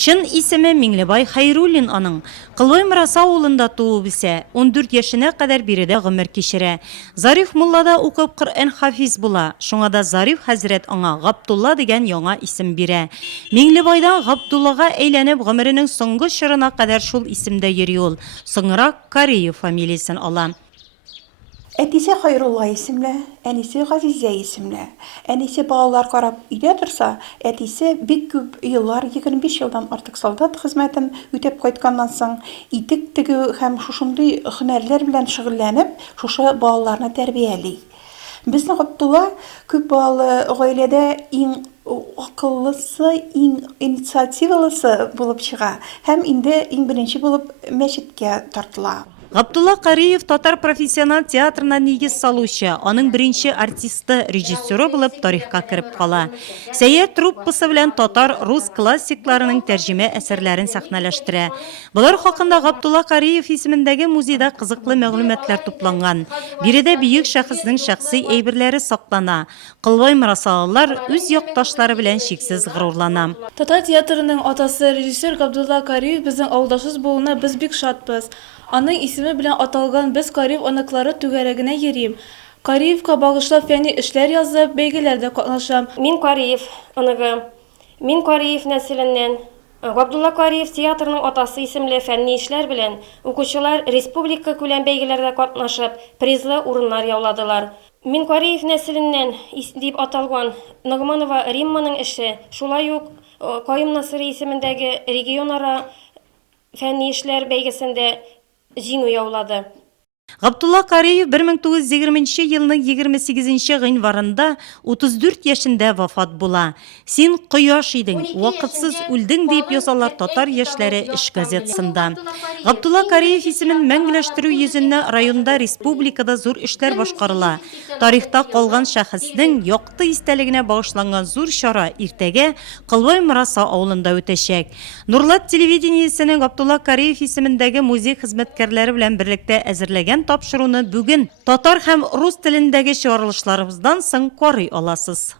Шын исеме Миңлебай Хайруллин аның. Кылбай Мыраса авылында туып үсә, 14 яшенә кадәр биредә гомер кичерә. Зариф Муллада укып Коръән хафиз була. Шуңа да Зариф хәзрәт аңа Габдулла дигән яңа исем бирә. Миңлебайдан Габдуллага әйләнеп гомеренең соңгы чорына кадәр шул исемдә йөри ул. Соңрак Кариев фамилиясен ала. Әтисе Хайрулла исемле, әнисе Газизә исемле. Әнисе балалар карап өйдә торса, әтисе бик күп еллар, 25 елдан артык солдат хезмәтен үтәп кайтканнан соң, итек тегү һәм шушындый һөнәрләр белән шөгыльләнеп, шушы балаларны тәрбияли. Безнең Габдулла күп балалы гаиләдә иң акыллысы, иң инициативалысы булып чыга һәм инде иң беренче булып мәчеткә тартыла. Габдулла Кариев татар профессионал театрына нигез салучы, аның беренче артисты, режиссеры булып тарихка кереп кала. Сәйер труппасы белән татар-рус классикларының тәрҗемә әсәрләрен сәхнәләштерә. Булар хакында Габдулла Кариев исемендәге музейда кызыклы мәгълүматлар тупланган. Биредә бөек шәхеснең шәхси әйберләре саклана. Кылбай Мырасалылар үз якташлары белән шиксез горурлана. Татар театрының атасы режиссер Габдулла Кариев безнең авылдашыбыз булуына без бик шатбыз. Аның исеме белән аталган без Кариев оныклары түгәрәгенә йөрим. Кариевка багышлап фәнни эшләр язып, бәйгеләрдә катнашам. Мин Кариев оныгы. Мин Кариев нәселеннән. Габдулла Кариев театрның атасы исемле фәнни эшләр белән укучылар республика күләм бәйгеләрдә катнашып, призлы урыннар яуладылар. Мин Кариев нәселеннән дип аталган Ногманова Римманың эше, шулай ук Кайым Насыри исемендәге регионара фәнни эшләр бәйгесендә җиңү яулады. Габдулла Кариев 1920 елның 28 гыйнварында 34 яшендә вафат була. Син кояш идең, вакытсыз үлдең дип язалар татар яшьләре эш газетасында. Габдулла Кариев исемен мәңгеләштерү йөзенә районда, республикада зур эшләр башкарыла. Тарихта калган шәхеснең якты истәлегенә багышланган зур чара иртәгә Кылбай Мыраса авылында үтәчәк. Нурлат телевидениесенең Габдулла Кариев исемендәге музей хезмәткәрләре белән берлектә әзерләгән тапшыруны бүген татар һәм рус телендәге чыгарылышларыбыздан соң карый аласыз.